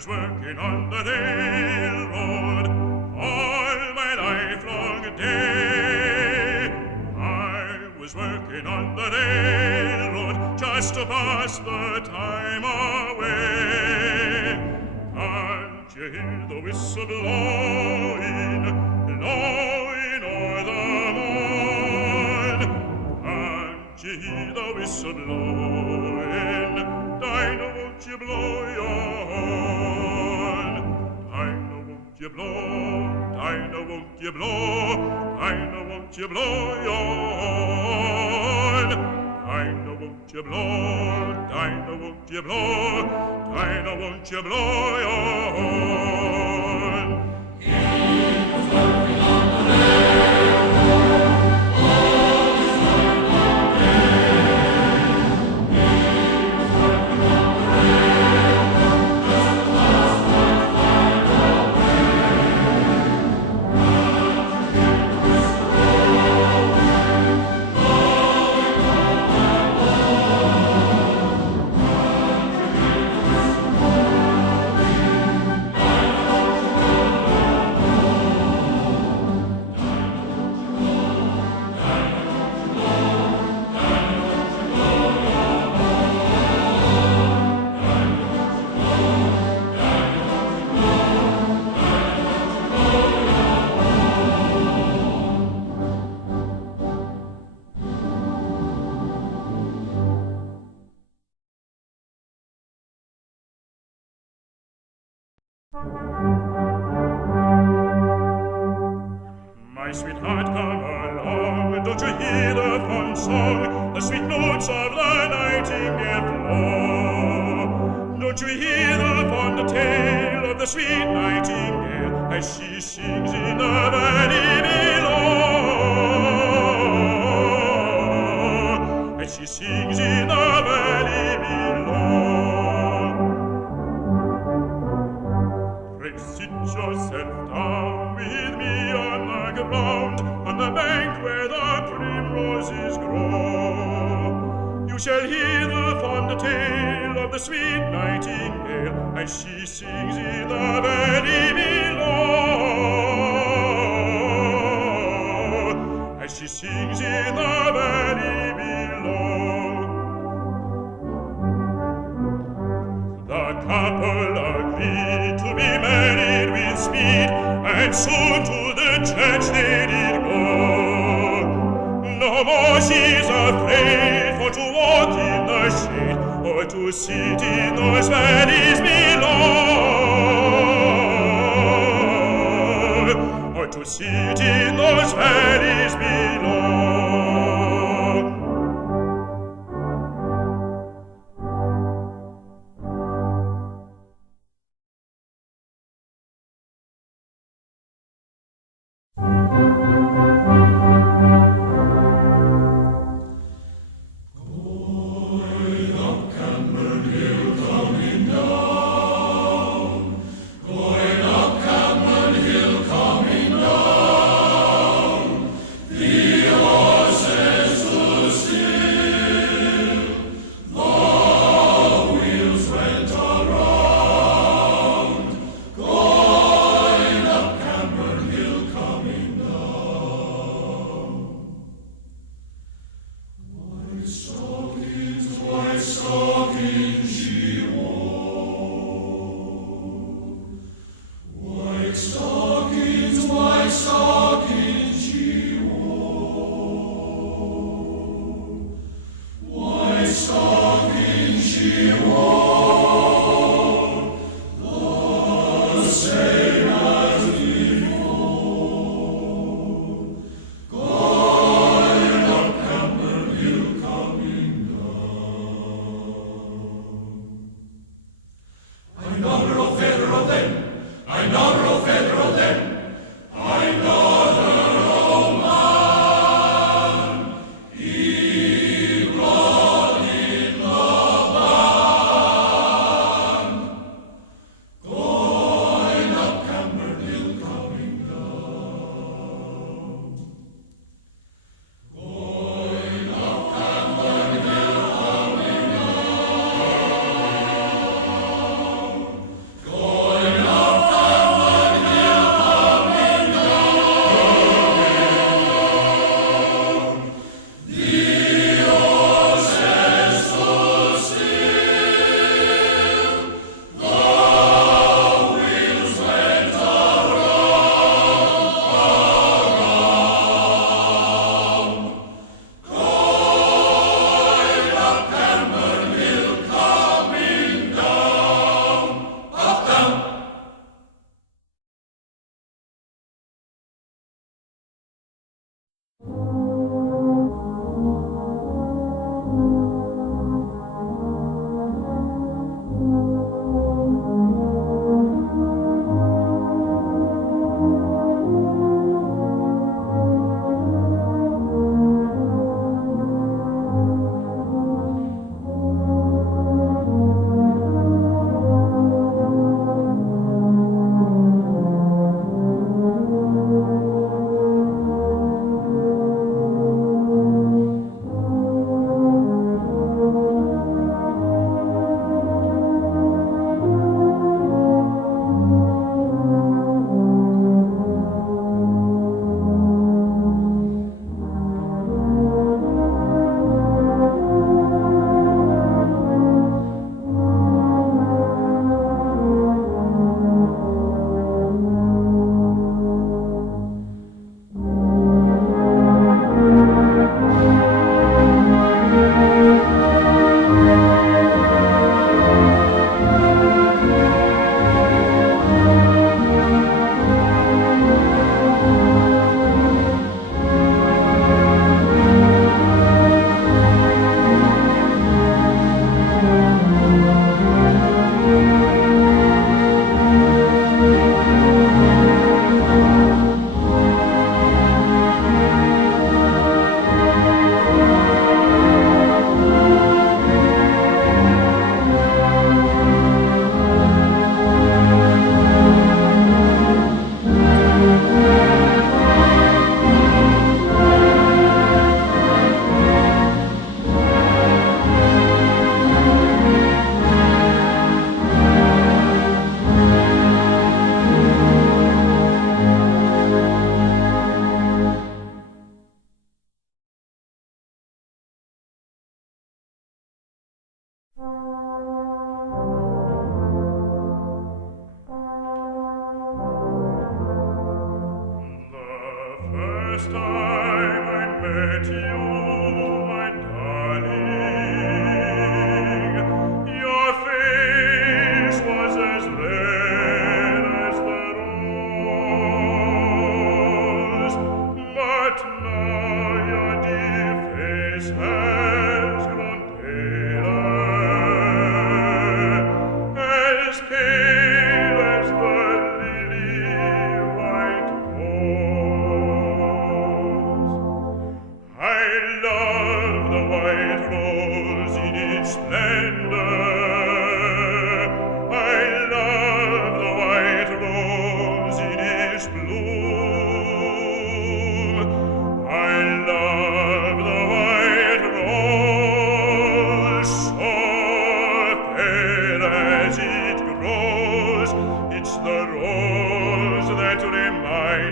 was working on the railroad all my lifelong day. I was working on the railroad just to pass the time away. Can't you hear the whistle blowing, blowing o'er the moon? Can't you hear the whistle blowing? Dinah, won't you blow your horn? Dinah, won't you blow? Dinah, won't you blow? Dinah, won't you blow your horn? Dinah, won't you blow? Dinah, won't you blow? Dinah, won't you blow your horn? He was working on the railroad all his life long day. He was working on the railroad just to pass the time away. My sweetheart, come along, don't you hear the fond song, the sweet notes of the nightingale flow? Don't you hear the fond tale of the sweet nightingale as she sings in the valley below? As she sings in the valley below. Pray sit yourself down with me on the ground, on the bank where the primroses grow. You shall hear the fond tale of the sweet nightingale as she sings in the valley below. As she sings in the valley below. The couple agreed to be married with speed, and soon to the church they did go. No more she's afraid for to walk in the shade, or to sit in those valleys below, or to sit in those valleys below. Going up Cameron Hill, coming down. The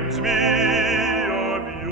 reminds me of you.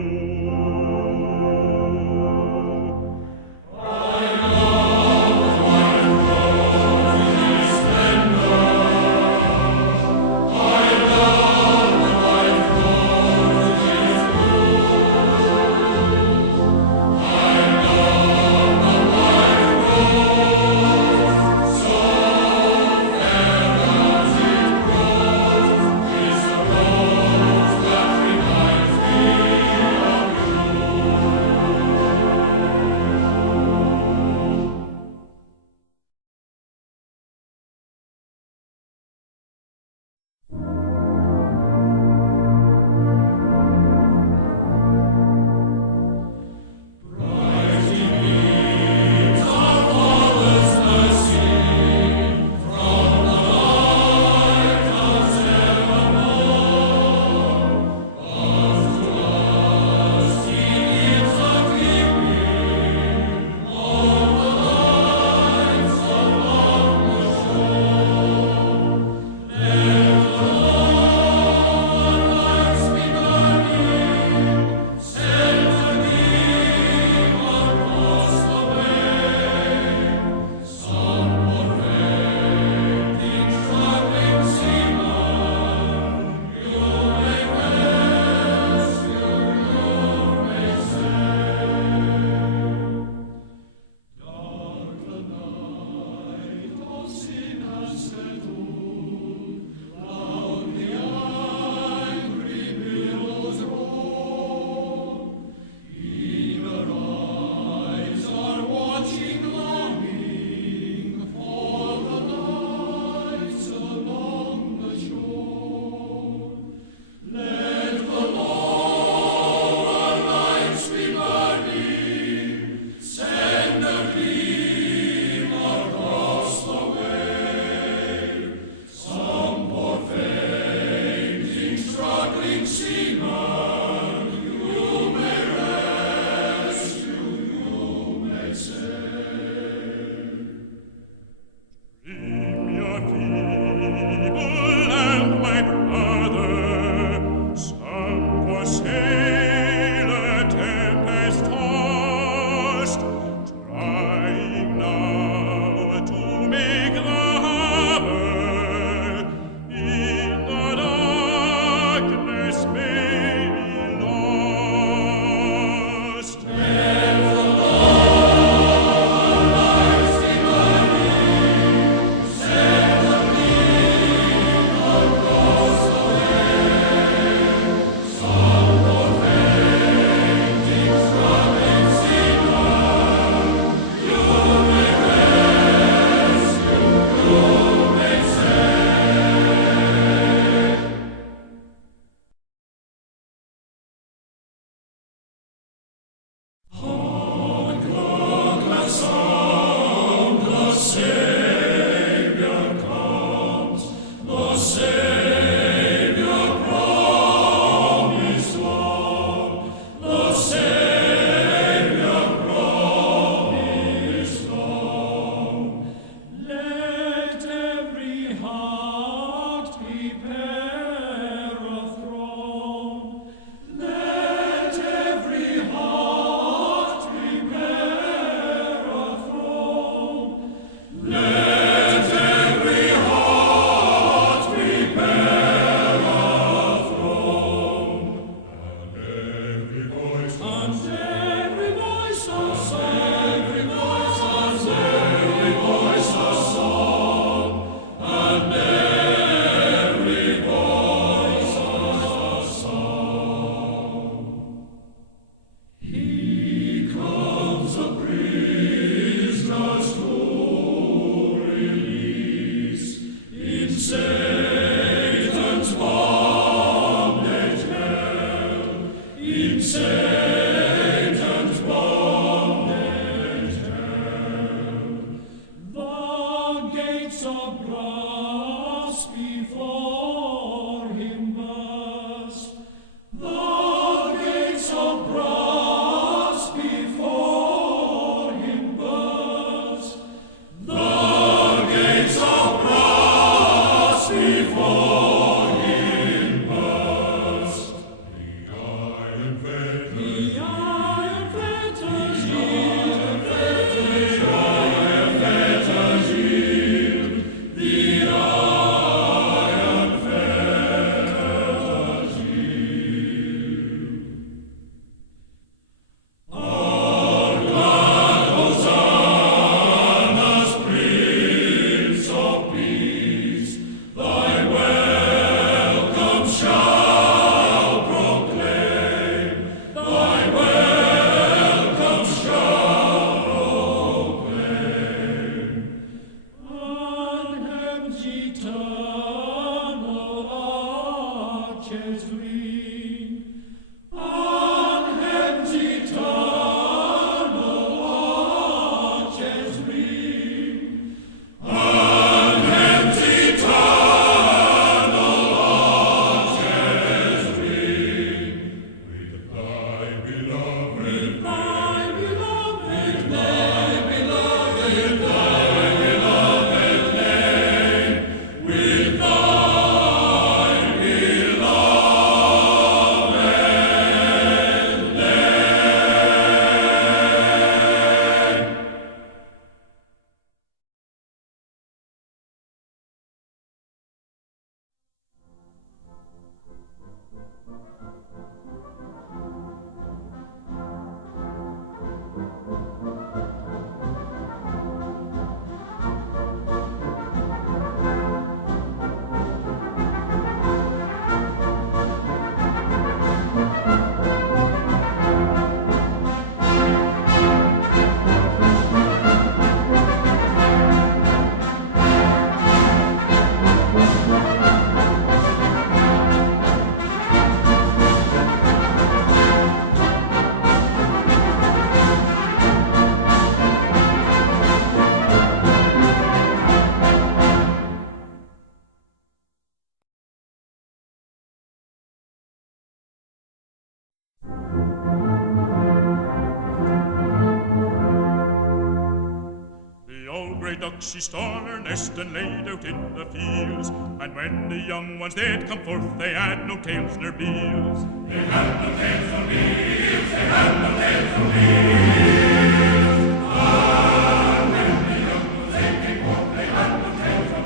night she stole her nest and laid out in the fields. And when the young ones they'd come forth, they had no tails nor beals. They had no tails nor beals, they had no tails nor beals. Ah, when the young ones they came forth, they had no tails nor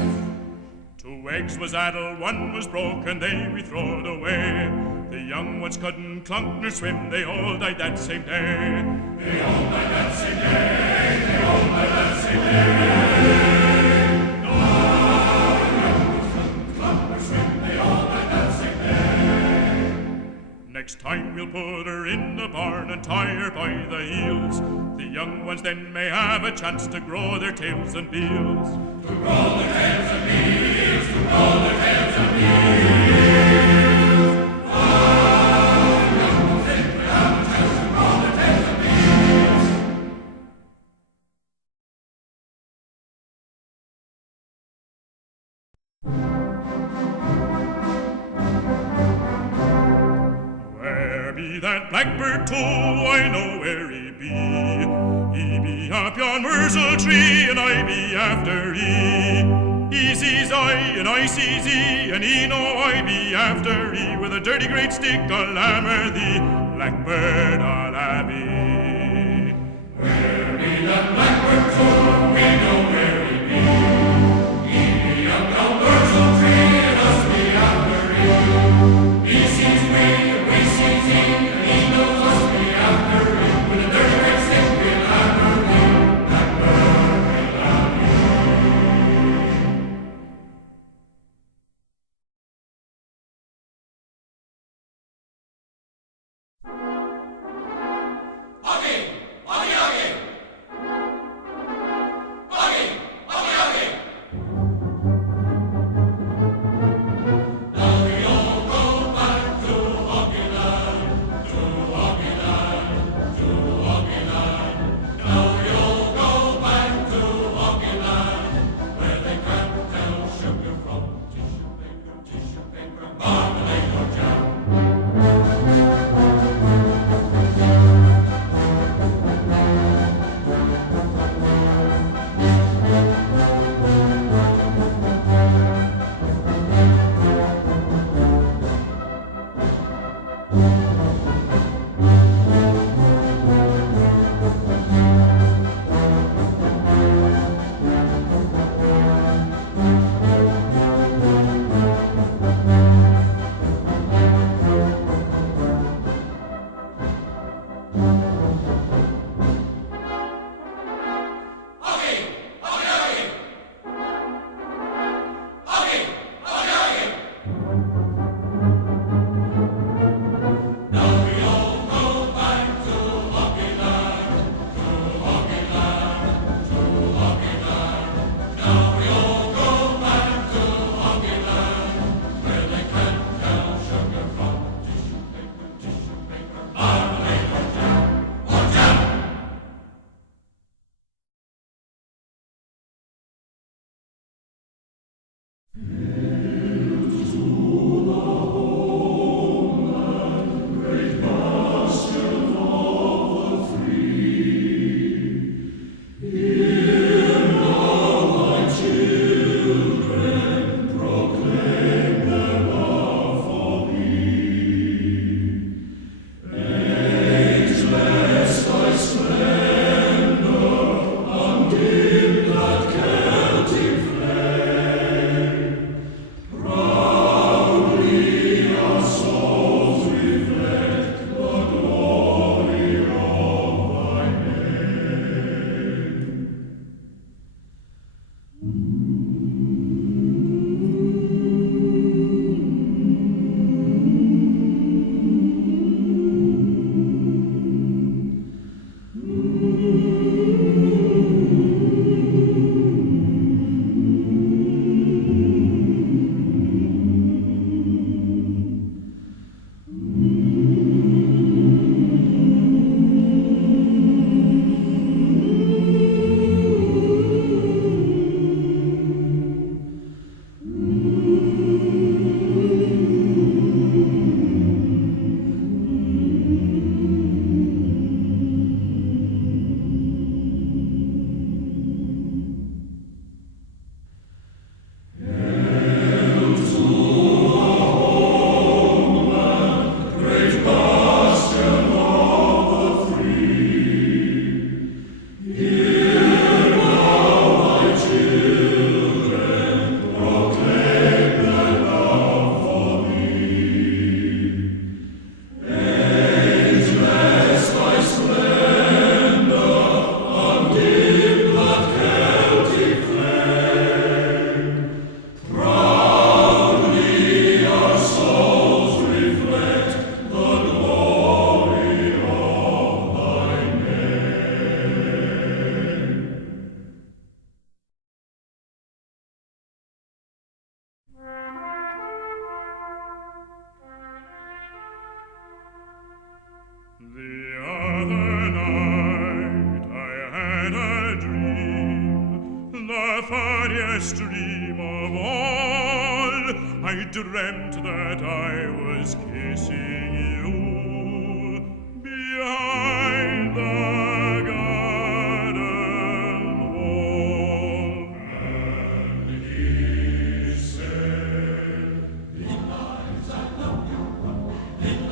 beals. 2 eggs was addled, 1 was broken, they we throwed away. The young ones couldn't clunk nor swim, they all died that same day. They all died that same day, they all died that same day. No young ones couldn't clunk nor swim, they all died that same day. Next time we'll put her in the barn and tie her by the heels. The young ones then may have a chance to grow their tails and beals. To grow their tails and beals, to grow their tails and beals. That blackbird too, I know where he be. He be up yon myrtle tree, and I be after he. He sees I, and I sees he, and he know I be after he. With a dirty great stick I'll hammer thee, blackbird I'll have thee. Where be that blackbird too, we know where he be. He be up yon myrtle tree, and us be after he. He sees we, and we sees he. Buggy! the funniest dream of all. I dreamt that I was kissing you behind the garden wall. And he said, "Lies, I love you.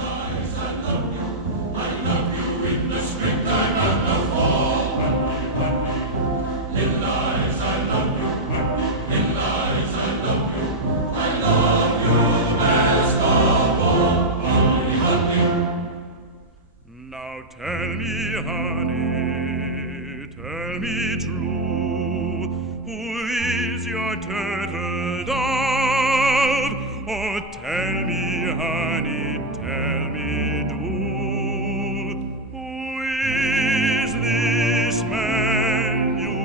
Lies, I love you. I love you in the springtime and the fall. Lies, I love you. Lies, I love you. I love you best of all. Honey, honey." Now tell me, honey, tell me true, who is your turtle dove? Oh, tell me, honey, tell me, do, who is this man you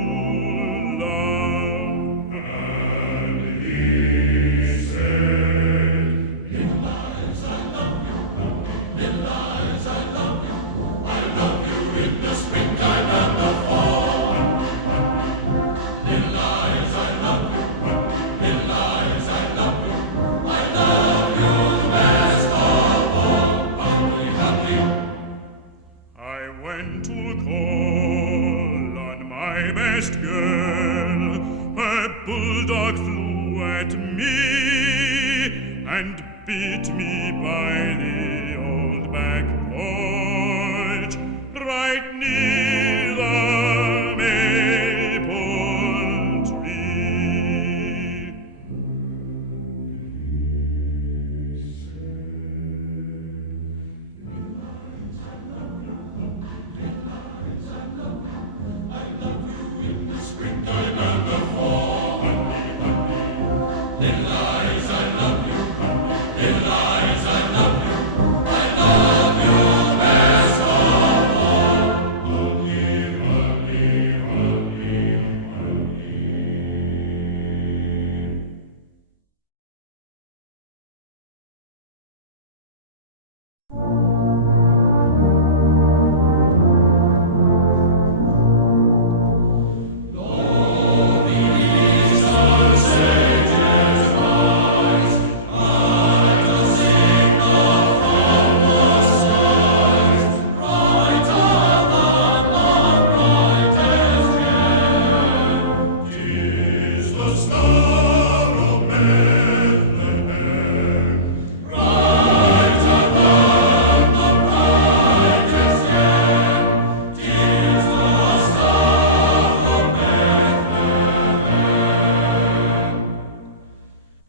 love? And he said, "Lies, I love you. Lies, I love you. I love you in the springtime and the fall. Lies, I love you. Lies, I love you. I love you best of all. Honey, honey." I went to call on my best girl. A bulldog flew at me and beat me by the old back porch, right near the maple tree. Springtime and the fall. Lies, I love you. Lies, I love you. I love you best of all. Honey, honey, honey, honey. Tis the star of Bethlehem, bright above the brightest gem. Tis the star of Bethlehem.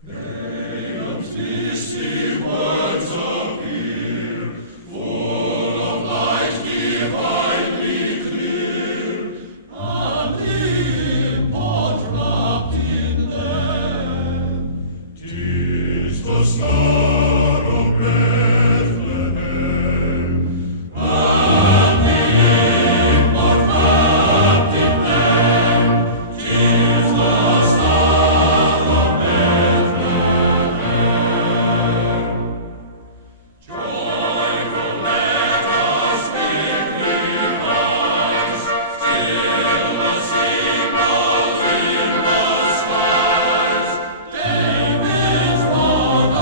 Pagans misty words appear, full of light divinely clear, and import wrapped in them. 'Tis the star of Bethlehem, and the import wrapped in them. 'Tis the star of Bethlehem. Joyful let us quickly rise, still the signals in the skies. David's rod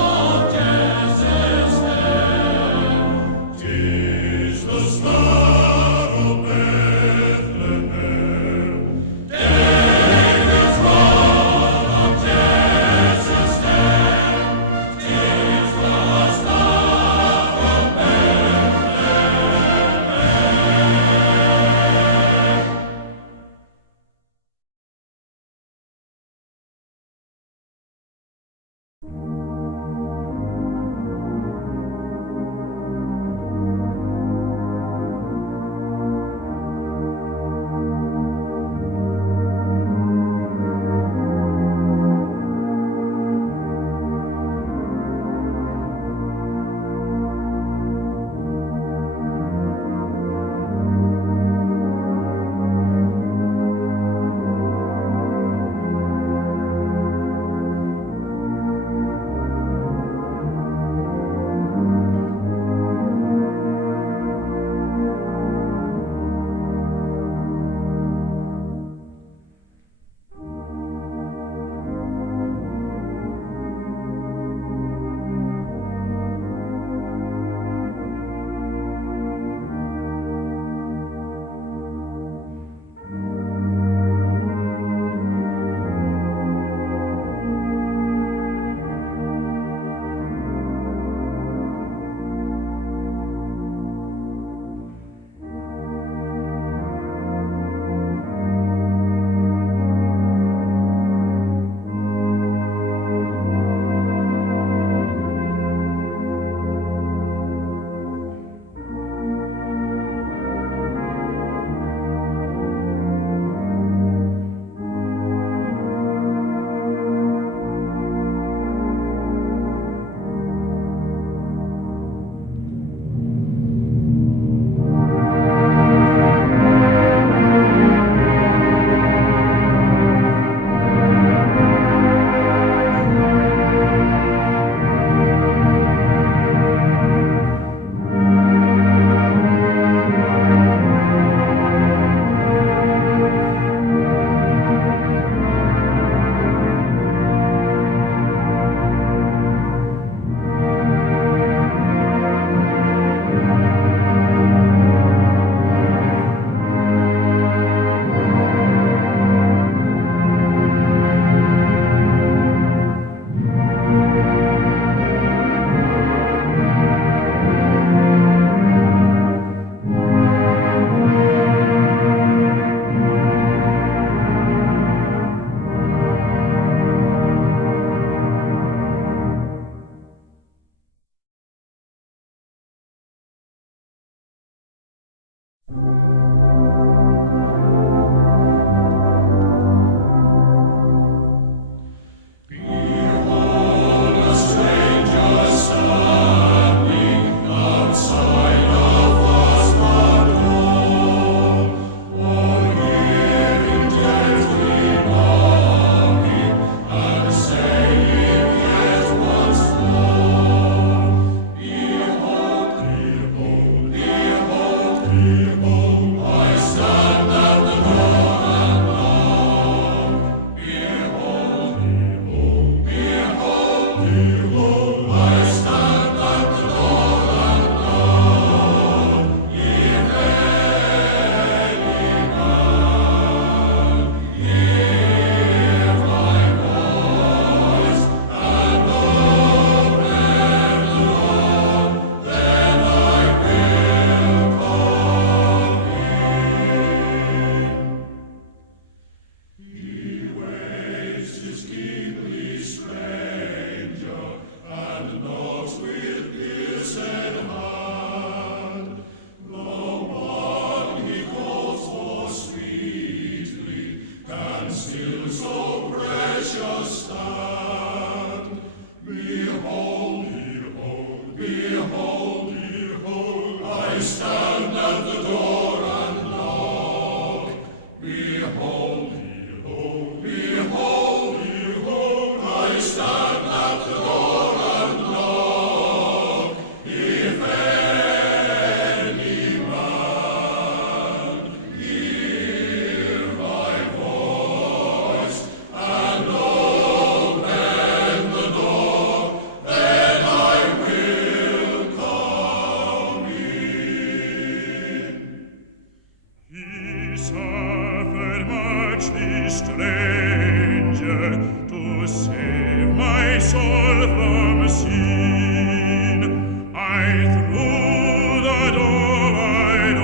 shall stand. Behold, behold, behold, behold, I stand at the door and knock. Behold, behold, behold, behold, I stand at the door and knock. If any man hear my voice and open the door, then I will come in. He suffered much, this stranger, to save my soul from sin. I threw the door wide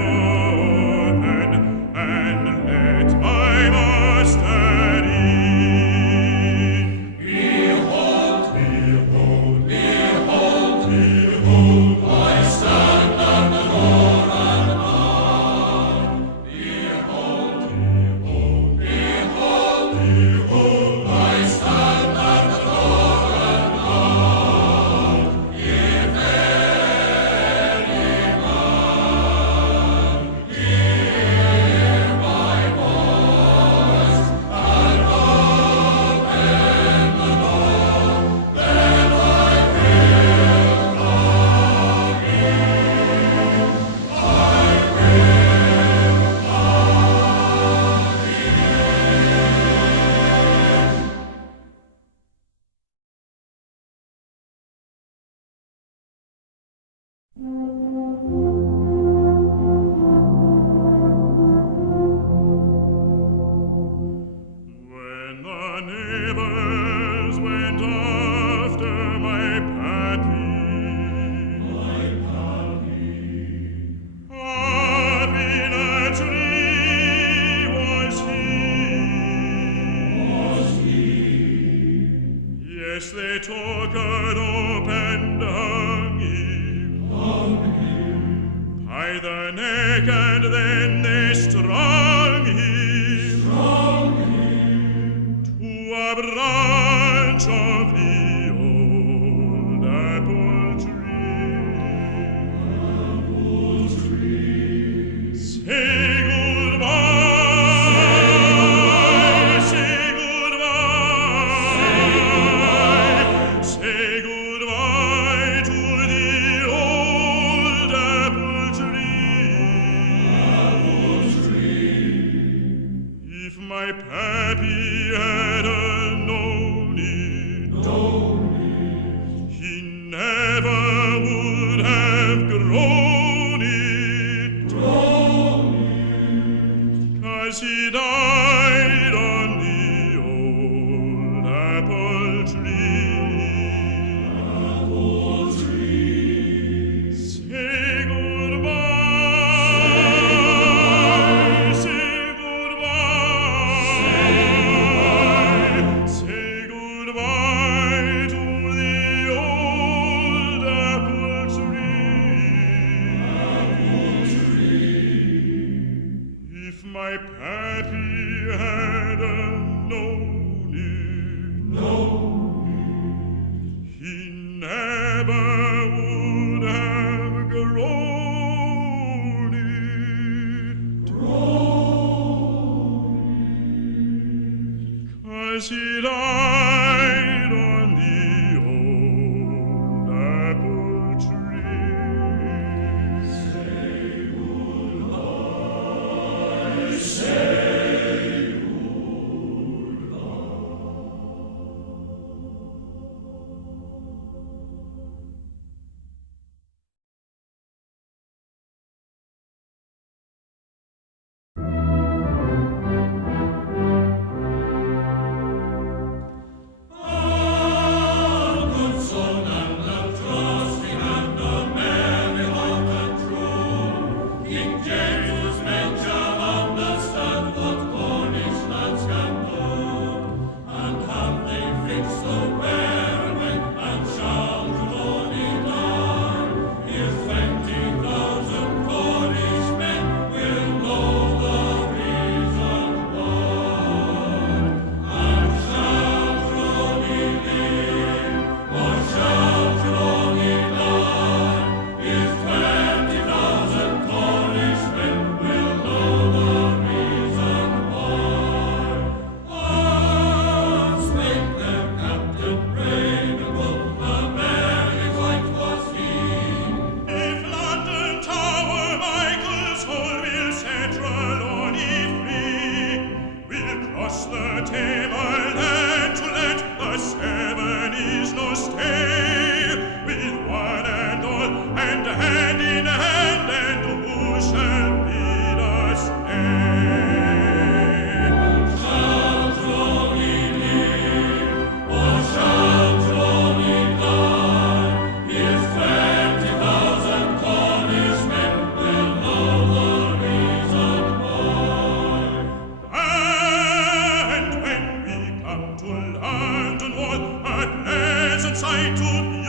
open and let my master in. Behold, behold, behold, behold, I stand at the door and knock. Behold, behold, behold, behold, I stand at the door and knock. If any man hear my voice and open the door, then I will come in. I will When the neighbors went after my Pappy, happy naturally was he. Yes, they took an rope and hung him by the neck, and then they strung him to a branch of the old apple tree. Say goodbye, say goodbye, say goodbye to the old apple tree. If my Pappy had known it, he never would have grown it, 'cause he died on the old apple tree. Say goodbye, say goodbye, say goodbye to the old apple tree. If my Pappy had known it, he never would have grown it, 'cause he died on the old apple tree. Say goodbye, say sight to